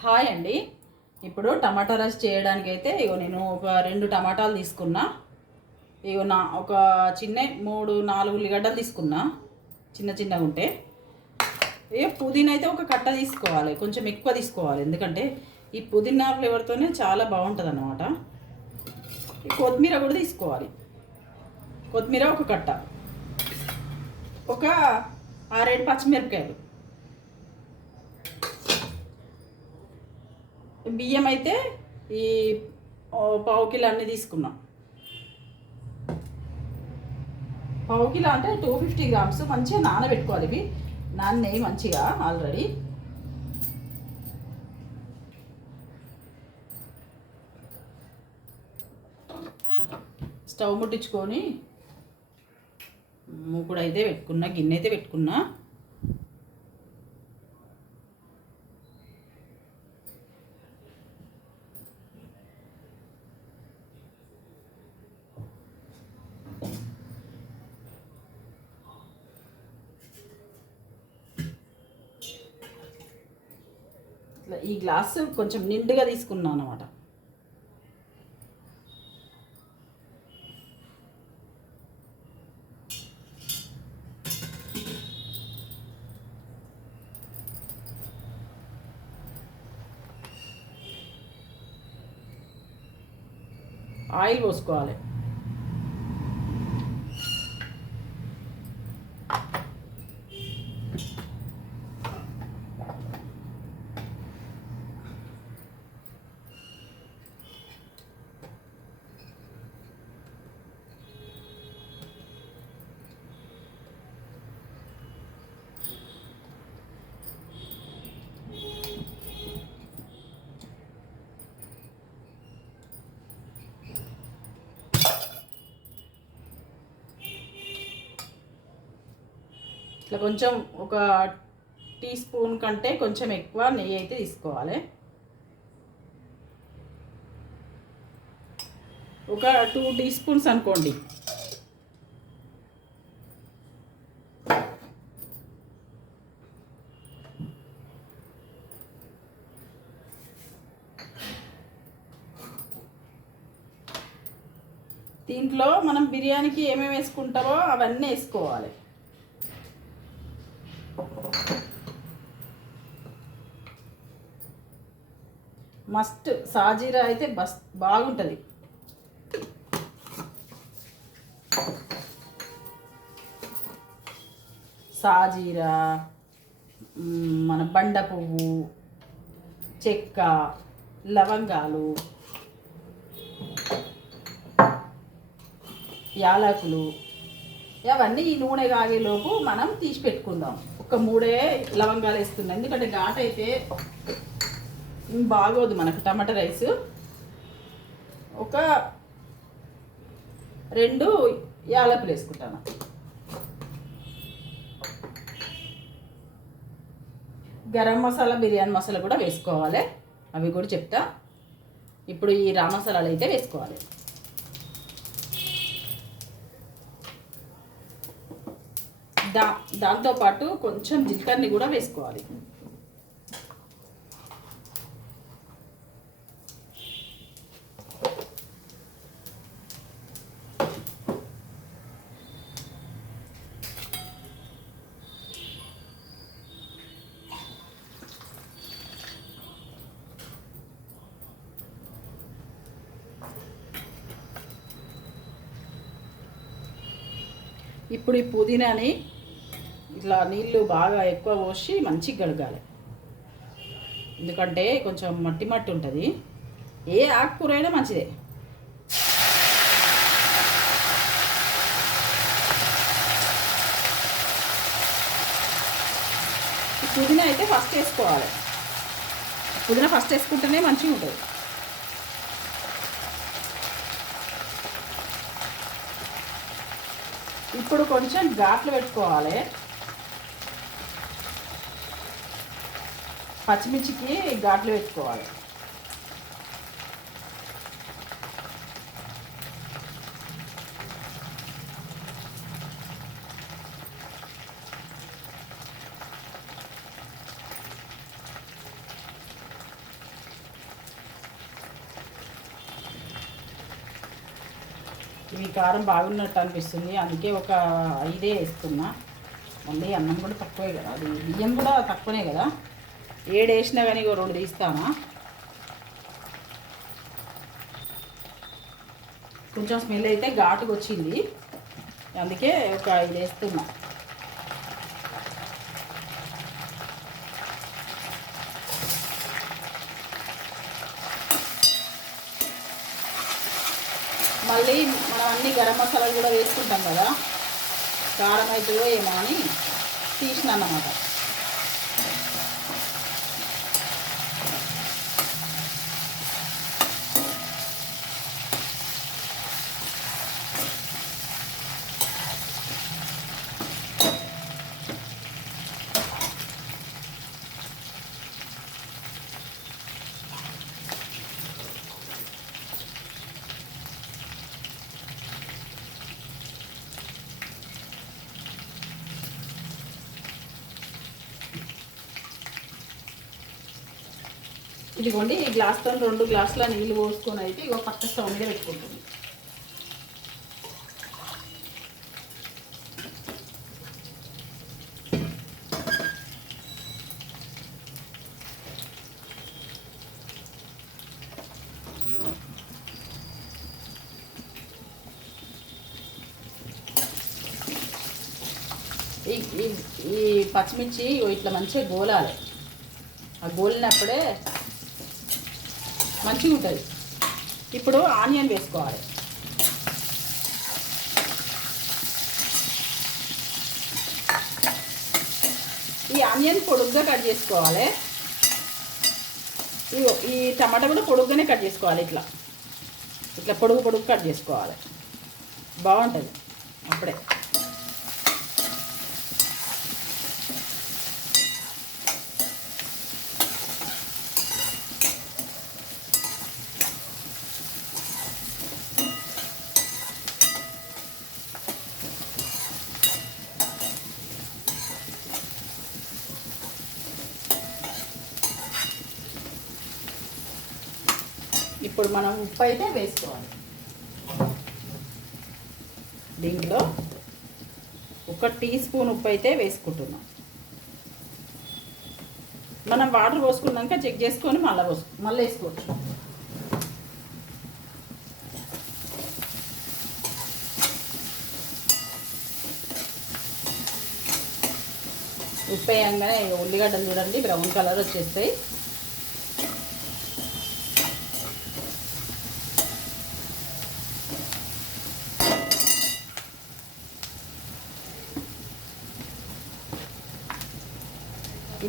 Hi అండి. ఇప్పుడు టమాటా rice చేయడానికి అయితే ఇగో నేను ఒక రెండు టమాటాలు తీసుకున్నా. ఇగో నా ఒక చిన్న మూడు నాలుగు ఉల్లిగడ్డలు తీసుకున్నా. చిన్న చిన్నగా ఉంటే. ఇక పుదీనా అయితే ఒక కట్ట తీసుకోవాలి. కొంచెం ఎక్కువ తీసుకోవాలి. ఎందుకంటే ఈ పుదీనా ఫ్లేవర్తోనే చాలా బాగుంటుంది అన్నమాట కొత్తిమీర కూడా తీసుకోవాలి. కొత్తిమీర ఒక కట్ట. ఒక ఆరేడు పచ్చిమిరపకాయలు. బియ్యం అయితే ఈ పావు కిలో అన్నీ తీసుకున్నాం. పావు కిలో అంటే టూ ఫిఫ్టీ గ్రామ్స్. మంచిగా నానబెట్టుకోవాలి ఇవి. నాన్నయి మంచిగా ఆల్రెడీ. స్టవ్ ముట్టించుకొని మూకుడు అయితే పెట్టుకున్నా గిన్నె అయితే పెట్టుకున్నా. ఇట్లా ఈ గ్లాసు కొంచెం నిండుగా తీసుకున్నాను అనమాట ఆయిల్ పోసుకోవాలి. ఇట్లా కొంచెం ఒక టీ స్పూన్ కంటే కొంచెం ఎక్కువ నెయ్యి అయితే తీసుకోవాలి. ఒక టూ టీ స్పూన్స్ అనుకోండి. దీంట్లో మనం బిర్యానీకి ఏమేమి వేసుకుంటామో అవన్నీ వేసుకోవాలి. మస్ట్ సాజీరా అయితే బస్ బాగుంటుంది. సాజీరా మన బండ పువ్వు చెక్క లవంగాలు యాలకులు అవన్నీ ఈ నూనె కాగేలోపు మనం తీసి పెట్టుకుందాం. ఒక మూడే లవంగాలు వేస్తున్నాం ఎందుకంటే ఘాట్ అయితే బాగోదు మనకు టమాటా రైస్. ఒక రెండు యాలకులు వేసుకుంటాను. గరం మసాలా బిర్యానీ మసాలా కూడా వేసుకోవాలి. అవి కూడా చెప్తా. ఇప్పుడు ఈ రా మసాలాలు అయితే వేసుకోవాలి. దా దాంతోపాటు కొంచెం జీలకర్రని కూడా వేసుకోవాలి. ఇప్పుడు ఈ పుదీనాని ఇట్లా నీళ్ళు బాగా ఎక్కువ పోసి మంచిగా కడగాలి. ఎందుకంటే కొంచెం మట్టి మట్టి ఉంటుంది. ఏ ఆకుకూర అయినా మంచిదే పుదీనా అయితే ఫస్ట్ వేసుకోవాలి. పుదీనా ఫస్ట్ వేసుకుంటేనే మంచిగా ఉంటుంది. ఇప్పుడు కొంచెం ఘాట్లు పెట్టుకోవాలి. పచ్చిమిర్చికి ఘాట్లు పెట్టుకోవాలి. కారం బాగున్నట్టు అనిపిస్తుంది. అందుకే ఒక ఐదే వేస్తున్నా మళ్ళీ అన్నం కూడా తక్కువే కదా. అది బియ్యం కూడా తక్కువనే కదా. ఏడు వేసినా కానీ రెండు తీస్తానా? కొంచెం స్మెల్ అయితే ఘాటుగా వచ్చింది. అందుకే ఒక ఐదు వేస్తున్నా. మళ్ళీ అన్ని గరం మసాలాలు కూడా వేసుకుంటాం కదా. కారం అవుతుందో ఏమో అని తీసిన అన్నమాట ఇదిగోండి ఈ గ్లాస్తో రెండు గ్లాసుల నీళ్ళు పోసుకొని అయితే ఇగో పక్క స్టవ్ మీద పెట్టుకుంటుంది ఈ ఈ- పచ్చిమిర్చి ఇట్లా మంచిగా గోలాలి. ఆ గోలినప్పుడే మంచిగా ఉంటుంది. ఇప్పుడు ఆనియన్ వేసుకోవాలి. ఈ ఆనియన్ పొడుగ్గా కట్ చేసుకోవాలి. ఈ ఈ టమాటా కూడా పొడుగ్గానే కట్ చేసుకోవాలి ఇట్లా. ఇట్లా పొడుగు పొడుగు కట్ చేసుకోవాలి. బాగుంటుంది. అప్పుడే ఇప్పుడు మనం ఉప్పు అయితే వేసుకోవాలి. దీంట్లో ఒక టీ స్పూన్ ఉప్పు అయితే వేసుకుంటున్నాం. మనం వాటర్ పోసుకున్నాక చెక్ చేసుకొని మళ్ళీ పోసు మళ్ళీ వేసుకోవచ్చు. ఉప్పు వేయంగానే ఉల్లిగడ్డలు చూడండి బ్రౌన్ కలర్ వచ్చేస్తాయి.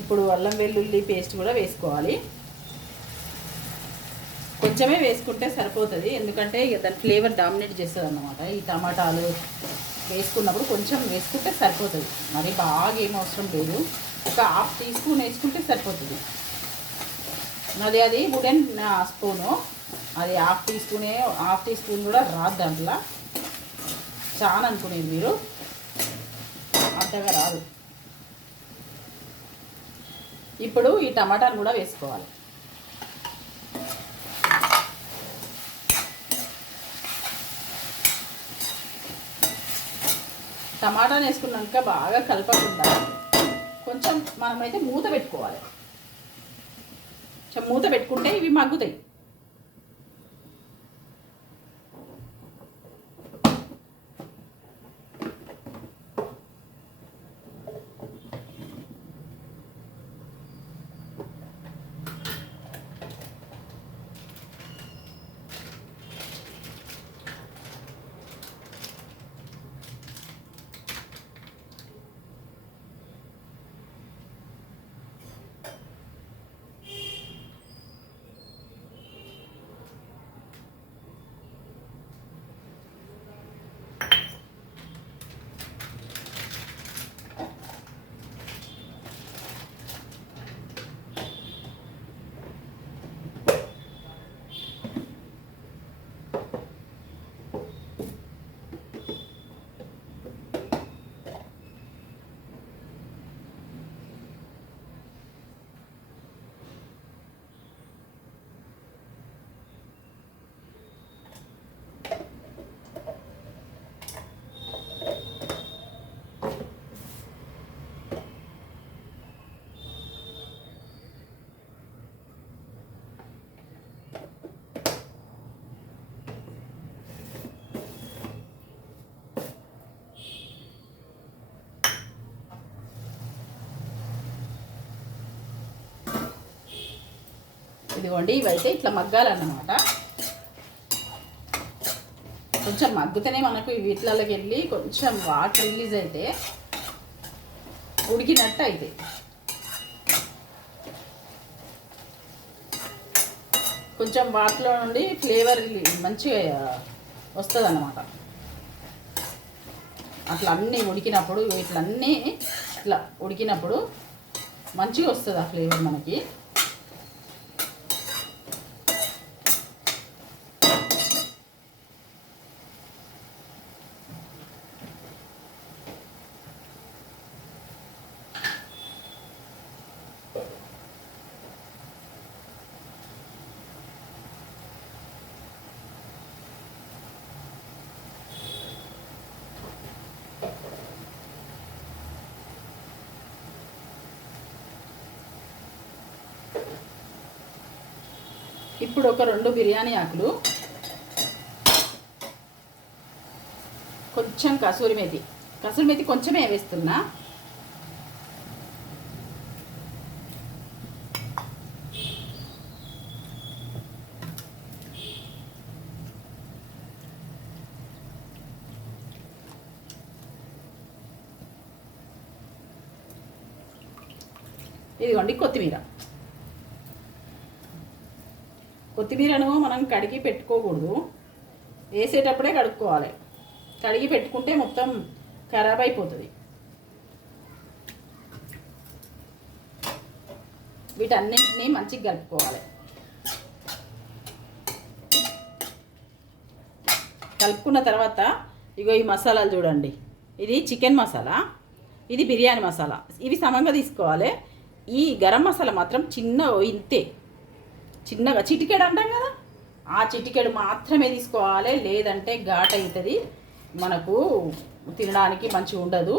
ఇప్పుడు అల్లం వెల్లుల్లి పేస్ట్ కూడా వేసుకోవాలి. కొంచెమే వేసుకుంటే సరిపోతుంది. ఎందుకంటే ఇక దాని ఫ్లేవర్ డామినేట్ చేస్తుంది అన్నమాట ఈ టమాటాలు వేసుకున్నప్పుడు కొంచెం వేసుకుంటే సరిపోతుంది. మరి బాగా ఏం అవసరం లేదు. ఒక హాఫ్ టీ స్పూన్ వేసుకుంటే సరిపోతుంది. అది అది వుడెన్ స్పూను. అది హాఫ్ టీ స్పూనే హాఫ్ టీ స్పూన్ కూడా రాదు దాంట్లో. చాలా అనుకునేది మీరు. అంతగా రాదు. ఇప్పుడు ఈ టమాటాలు కూడా వేసుకోవాలి. టమాటాలు వేసుకున్నాక బాగా కలపకుండా కొంచెం మనమైతే మూత పెట్టుకోవాలి. కొంచెం మూత పెట్టుకుంటే ఇవి మగ్గుతాయి. ఇదిగోండి ఇవైతే ఇట్లా మగ్గాలన్నమాట. కొంచెం మగ్గుతేనే మనకు వీటిలలోకి వెళ్ళి కొంచెం వాటర్ రిలీజ్ అయితే ఉడికినట్టు అయితే కొంచెం వాటిలో నుండి ఫ్లేవర్ మంచిగా వస్తుంది అన్నమాట అట్లా అన్నీ ఉడికినప్పుడు ఇట్లా అన్నీ ఇట్లా ఉడికినప్పుడు మంచిగా వస్తుంది ఆ ఫ్లేవర్ మనకి. ఇప్పుడు ఒక రెండు బిర్యానీ ఆకులు. కొంచెం కసూరి మేతి. కసూరి మేతి కొంచెమే వేస్తున్నా. ఇదిగోండి కొత్తిమీర. కొత్తిమీరను మనం కడిగి పెట్టుకోకూడదు. వేసేటప్పుడే కడుక్కోవాలి. కడిగి పెట్టుకుంటే మొత్తం ఖరాబ్ అయిపోతుంది. వీటన్నింటినీ మంచిగా కలుపుకోవాలి. కలుపుకున్న తర్వాత ఇగో ఈ మసాలాలు చూడండి. ఇది చికెన్ మసాలా ఇది బిర్యానీ మసాలా. ఇవి సమంగా తీసుకోవాలి. ఈ గరం మసాలా మాత్రం చిన్న ఇంతే. చిన్నగా చిటికెడు అంటాం కదా? ఆ చిటికెడు మాత్రమే తీసుకోవాలి లేదంటే ఘాట్ అవుతుంది మనకు తినడానికి మంచిగా ఉండదు.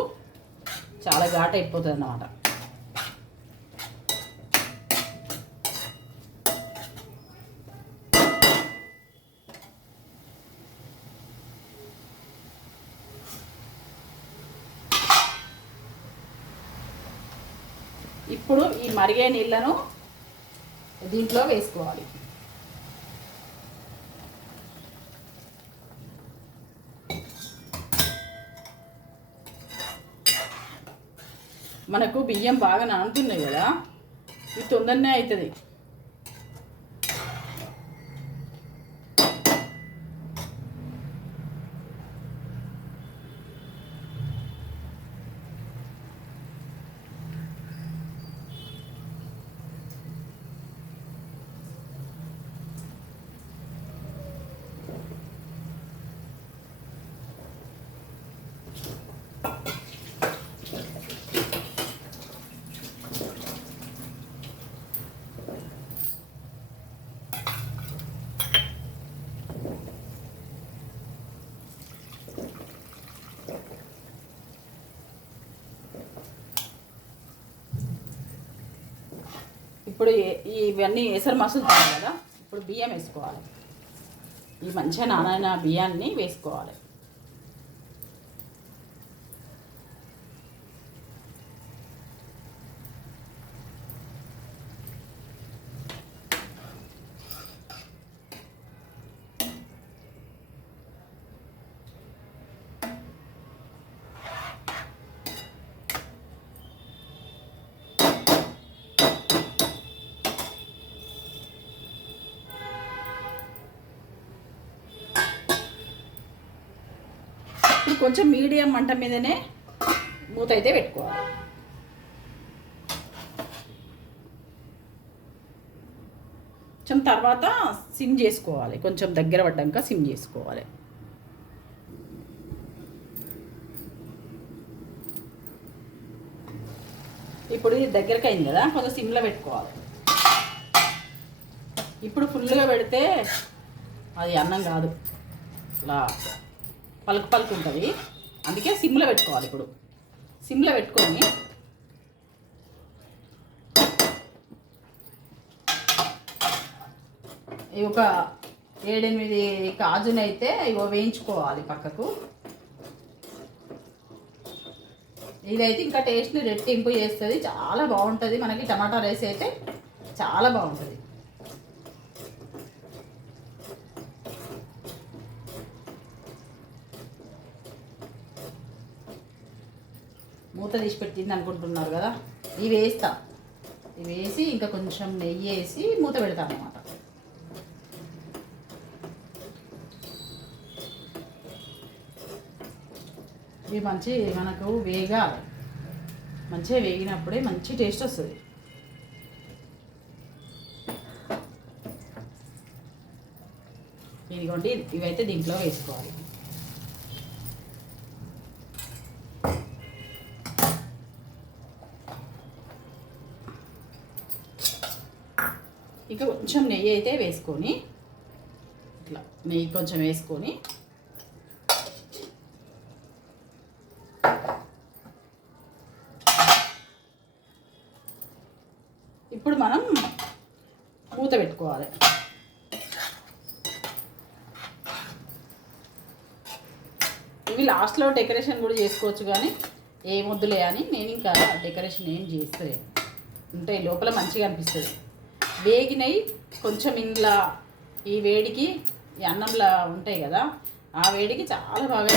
చాలా ఘాట్ అయిపోతుంది అన్నమాట. ఇప్పుడు ఈ మరిగే నీళ్ళను దీంట్లో వేసుకోవాలి. మనకు బియ్యం బాగా నానుతున్నాయి కదా ఇది తొందరనే అవుతుంది. ఇప్పుడు ఇవన్నీ ఎసరు మసులుతాయి కదా ఇప్పుడు బియ్యం వేసుకోవాలి. ఈ మంచిగా నానైన బియ్యాన్ని వేసుకోవాలి. కొంచెం మీడియం మంట మీదనే మూత అయితే పెట్టుకోవాలి. కొంచెం తర్వాత సిమ్ చేసుకోవాలి. కొంచెం దగ్గర పడ్డాక సిమ్ చేసుకోవాలి. ఇప్పుడు ఇది దగ్గరికి అయింది కదా కొంచెం సిమ్లో పెట్టుకోవాలి. ఇప్పుడు ఫుల్గా పెడితే అది అన్నం కాదు. ఇలా పలుకు పలుకు ఉంటుంది. అందుకే సిమ్లో పెట్టుకోవాలి ఇప్పుడు. సిమ్లో పెట్టుకొని ఇవి ఒక ఏడెనిమిది కాజునైతే ఇవో వేయించుకోవాలి పక్కకు. ఇదైతే ఇంకా టేస్ట్ని రెట్టింపు చేస్తుంది. చాలా బాగుంటుంది. మనకి టమాటా రైస్ అయితే చాలా బాగుంటుంది. మూత తీసి పెట్టింది అనుకుంటున్నారు కదా? ఇవి వేస్తా. ఇవి వేసి ఇంకా కొంచెం నెయ్యి వేసి మూత పెడతాను అనమాట ఇవి మంచి మనకు వేగాలి. మంచిగా వేగినప్పుడే మంచి టేస్ట్ వస్తుంది. ఇదిగోండి ఇవైతే దీంట్లో వేసుకోవాలి. కొంచెం నెయ్యి అయితే వేసుకొని ఇట్లా నెయ్యి కొంచెం వేసుకొని ఇప్పుడు మనం మూత పెట్టుకోవాలి. ఇవి లాస్ట్లో డెకరేషన్ కూడా చేసుకోవచ్చు కానీ ఏ ముద్దులే అని నేను ఇంకా డెకరేషన్ ఏం చేస్తలేదు. ఉంటాయి లోపల మంచిగా అనిపిస్తుంది. వేగినవి కొంచెం ఇంట్లో ఈ వేడికి ఈ అన్నంలో ఉంటాయి కదా ఆ వేడికి చాలా బాగా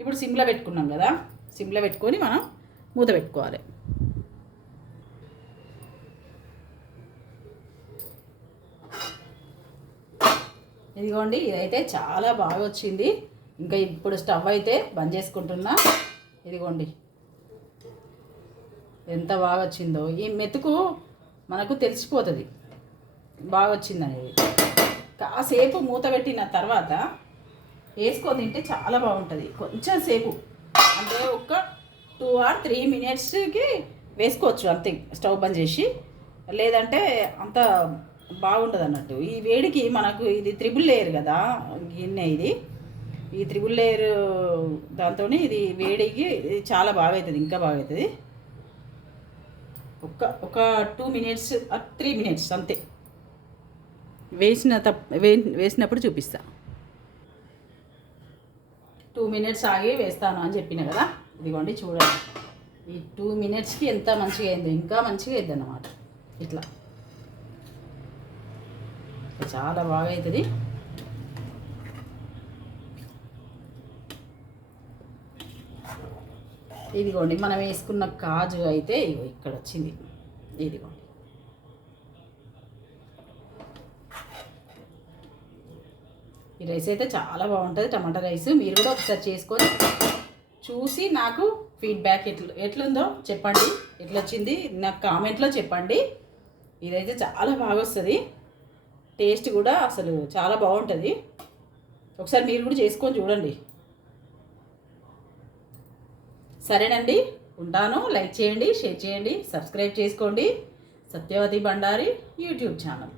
ఇప్పుడు సిమ్లో పెట్టుకున్నాం కదా సిమ్లో పెట్టుకొని మనం మూత పెట్టుకోవాలి. ఇదిగోండి ఇదైతే చాలా బాగా వచ్చింది. ఇంకా ఇప్పుడు స్టవ్ అయితే బంద్ చేసుకుంటున్నా. ఇదిగోండి. ఎంత బాగా వచ్చిందో ఈ మెతుకు మనకు తెలిసిపోతుంది. బాగా వచ్చింది అనేది కాసేపు మూత పెట్టిన తర్వాత వేసుకొని తింటే చాలా బాగుంటుంది. కొంచెం సేపు. అంటే ఒక టూ ఆర్ త్రీ మినిట్స్కి వేసుకోవచ్చు అంతే స్టవ్ బంద్ చేసి. లేదంటే అంత బాగుండదు అన్నట్టు ఈ వేడికి మనకు ఇది త్రిబుల్ లేయర్ కదా గిన్నె ఇది. ఈ త్రిబుల్ లేయర్ దాంతో ఇది వేడికి చాలా బాగా అవుతుంది ఇంకా బాగా అవుతుంది ఒక ఒక టూ మినిట్స్ త్రీ మినిట్స్ అంతే. వేసిన తప్ వే వేసినప్పుడు చూపిస్తా. టూ మినిట్స్ ఆగి వేస్తాను అని చెప్పిన కదా ఇదిగోండి చూడండి. ఈ టూ మినిట్స్కి ఎంత మంచిగా అయిందో ఇంకా మంచిగా అయింది అన్నమాట ఇట్లా. చాలా బాగా అవుతుంది. ఇదిగోండి మనం వేసుకున్న కాజు అయితే ఇగో ఇక్కడ వచ్చింది. ఇదిగోండి. ఈ రైస్ అయితే చాలా బాగుంటుంది టమాటా రైస్. మీరు కూడా ఒకసారి చేసుకొని చూసి నాకు ఫీడ్బ్యాక్ ఎట్లా ఎట్లుందో చెప్పండి. ఎట్లా వచ్చింది నాకు కామెంట్లో చెప్పండి. ఇదైతే చాలా బాగా వస్తుంది. టేస్ట్ కూడా అసలు చాలా బాగుంటుంది. ఒకసారి మీరు కూడా చేసుకొని చూడండి. సరేనండి ఉంటాను. లైక్ చేయండి షేర్ చేయండి సబ్స్క్రైబ్ చేసుకోండి. Satyavathi Bandari YouTube channel.